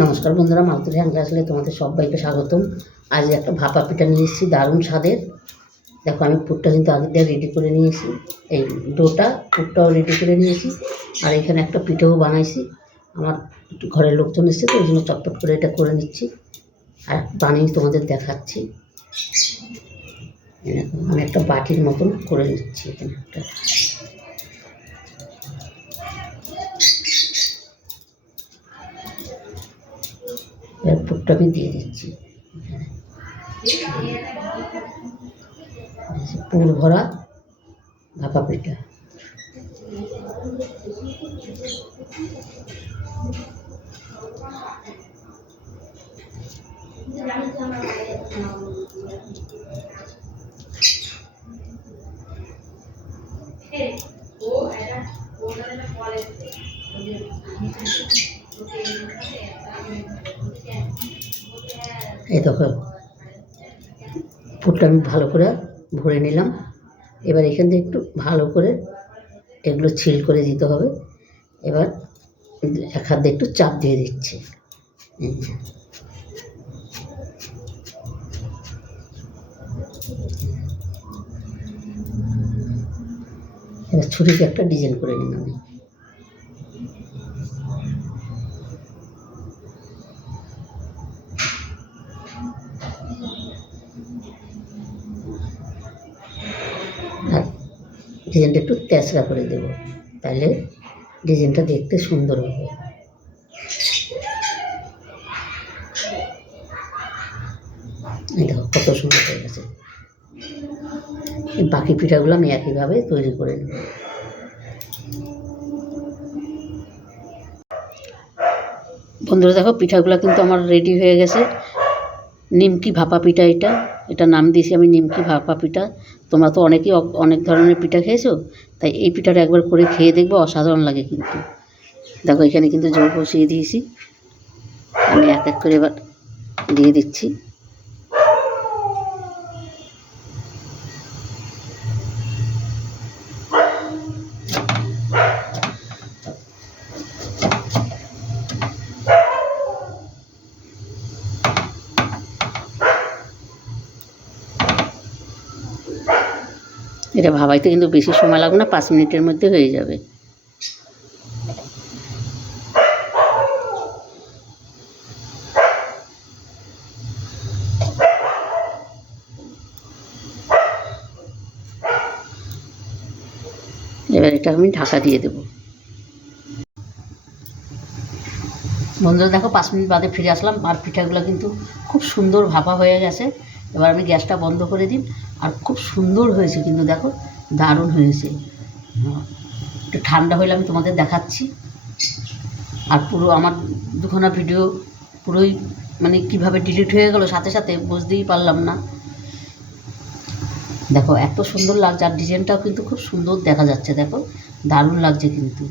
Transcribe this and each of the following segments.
নমস্কার বন্ধুরা মালতুরি হ্যান্ড আসলে তোমাদের সবাইকে স্বাগতম। আজ একটা ভাপা পিঠা নিয়ে এসেছি, দারুণ স্বাদের। দেখো, আমি পুরটা কিন্তু আগে দিয়ে রেডি করে নিয়েছি। এই ডোটা, পুরটাও রেডি করে নিয়েছি। আর এখানে একটা পিঠেও বানাইছি। আমার ঘরের লোকজন এসেছে, তো ওই জন্য চটপট করে এটা করে নিচ্ছি। আর বানিয়ে তোমাদের দেখাচ্ছি। আমি একটা বাটির মতন করে নিচ্ছি এখানে একটা। এবার পুরটা আমি দিয়ে দিচ্ছি পুর ভরা ভাপা পিঠা এই দেখো। পুরটা আমি ভালো করে ভরে নিলাম। এবার এখান থেকে একটু ভালো করে এগুলো ছিল করে দিতে হবে। এবার এক হাত দিয়ে একটু চাপ দিয়ে দিচ্ছি। এবার ছুরিতে একটা ডিজাইন করে নিলাম। আমি ডিজাইনটা একটু তেসরা করে দেবো, তাহলে ডিজাইনটা দেখতে সুন্দর হবে। দেখো কত সুন্দর হয়ে গেছে। বাকি পিঠাগুলো আমি একইভাবে তৈরি করে নেব। বন্ধুরা দেখো পিঠাগুলো কিন্তু আমার রেডি হয়ে গেছে। নিমকি ভাপা পিঠা এটা। এটা নাম দিয়েছি আমি নিমকি ভাপা পিঠা। তোমরা তো অনেকেই অনেক ধরনের পিঠা খেয়েছো, তাই এই পিঠাটা একবার করে খেয়ে দেখবে, অসাধারণ লাগে কিন্তু। দেখো, এখানে কিন্তু জল বসিয়ে দিয়েছি। আমি এক এক করে এবার দিয়ে দিচ্ছি। এটা ভাবাইতে কিন্তু বেশি সময় লাগবে না, পাঁচ মিনিটের মধ্যে হয়ে যাবে। এবার এটা আমি ঢাকা দিয়ে দেবো। বন্ধুরা, দেখো পাঁচ মিনিট বাদে ফিরে আসলাম, আর পিঠাগুলো কিন্তু খুব সুন্দর ভাপা হয়ে গেছে। এবার আমি গ্যাসটা বন্ধ করে দিই। আর খুব সুন্দর হয়েছে কিন্তু দেখো দারুণ হয়েছে। হ্যাঁ, একটু ঠান্ডা হলে আমি তোমাদের দেখাচ্ছি। আর পুরো আমার দুখানা ভিডিও পুরোই মানে কীভাবে ডিলিট হয়ে গেল সাথে সাথে বুঝতেই পারলাম না। দেখো এত সুন্দর লাগছে আর ডিজাইনটাও কিন্তু খুব সুন্দর দেখা যাচ্ছে দেখো। দারুণ লাগছে কিন্তু।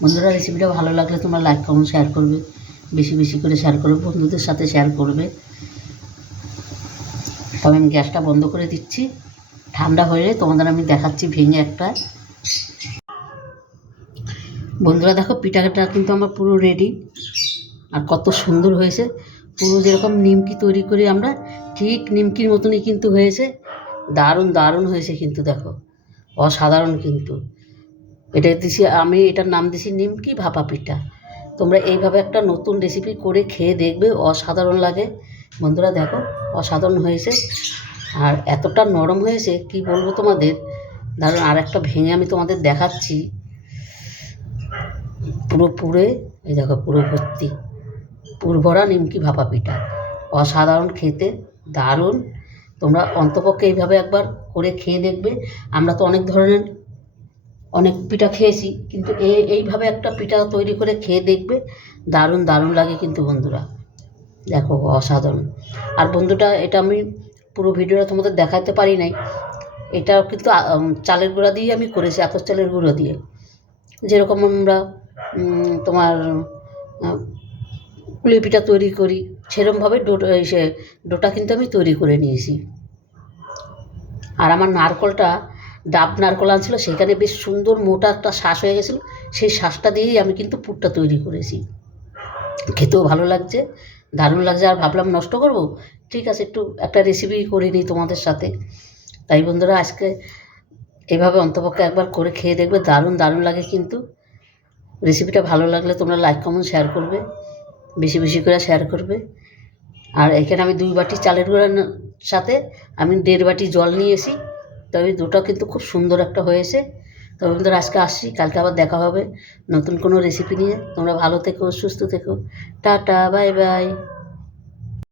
বন্ধুরা রেসিপিটা ভালো লাগলে তোমরা লাইক কমেন্ট শেয়ার করবে। বেশি বেশি করে শেয়ার করবে বন্ধুদের সাথে শেয়ার করবে। তবে আমি গ্যাসটা বন্ধ করে দিচ্ছি। ঠান্ডা হয়ে তোমাদের আমি দেখাচ্ছি ভেঙে একটা। বন্ধুরা দেখো, পিঠাটা কিন্তু আমার পুরো রেডি আর কত সুন্দর হয়েছে। পুরো যেরকম নিমকি তৈরি করি আমরা, ঠিক নিমকির মতনই কিন্তু হয়েছে। দারুণ দারুণ হয়েছে কিন্তু দেখো। অসাধারণ কিন্তু। এটা দিছি, আমি এটার নাম দিছি নিমকি ভাপা পিঠা। তোমরা এইভাবে একটা নতুন রেসিপি করে খেয়ে দেখবে, অসাধারণ লাগে। বন্ধুরা দেখো, অসাধারণ হয়েছে। আর এতটা নরম হয়েছে, কি বলব তোমাদের? দারুণ আর একটা ভেঙে আমি তোমাদের দেখাচ্ছি। পুরো পুরে এই দেখো, পুরো ভর্তি। পুর ভরা নিমকি ভাপা পিঠা। অসাধারণ খেতে, দারুণ। তোমরা অন্তপক্ষে এইভাবে একবার করে খেয়ে দেখবে। আমরা তো অনেক ধরনের, অনেক পিঠা খেয়েছি, কিন্তু এই এইভাবে একটা পিঠা তৈরি করে খেয়ে দেখবে, দারুণ দারুণ লাগে কিন্তু বন্ধুরা। দেখো, অসাধারণ। আর বন্ধুটা এটা আমি পুরো ভিডিওটা তোমাদের দেখাতে পারি নাই। এটা কিন্তু চালের গুঁড়া দিয়ে আমি করেছি আতর চালের গুঁড়ো দিয়ে। যেরকম আমরা তোমার পুলি পিঠা তৈরি করি সেরকমভাবে ডোটা সে, ডোটা কিন্তু আমি তৈরি করে নিয়েছি। আর আমার নারকলটা, ডাব নারকল আনছিল, সেখানে বেশ সুন্দর মোটা একটা শ্বাস হয়ে গেছিল, সেই শ্বাসটা দিয়েই আমি কিন্তু পুরটা তৈরি করেছি। খেতেও ভালো লাগছে দারুণ লাগছে আর ভাবলাম নষ্ট করব? ঠিক আছে, একটু একটা রেসিপি করে নিই তোমাদের সাথে। তাই বন্ধুরা, আজকে এভাবে অন্তপক্ষে একবার করে খেয়ে দেখবে, দারুণ দারুণ লাগে কিন্তু। রেসিপিটা ভালো লাগলে তোমরা লাইক কমেন্ট শেয়ার করবে। বেশি বেশি করে শেয়ার করবে। আর এখানে আমি দুই বাটি চালের গুঁড়ার সাথে আমি দেড় বাটি জল নিয়েছি। তবে দুটো কিন্তু খুব সুন্দর একটা হয়েছে। তবে বন্ধুরা, আজকে আসছি কালকে আবার দেখা হবে নতুন কোনো রেসিপি নিয়ে। তোমরা ভালো থেকো, সুস্থ থেকো। Tata, bye bye.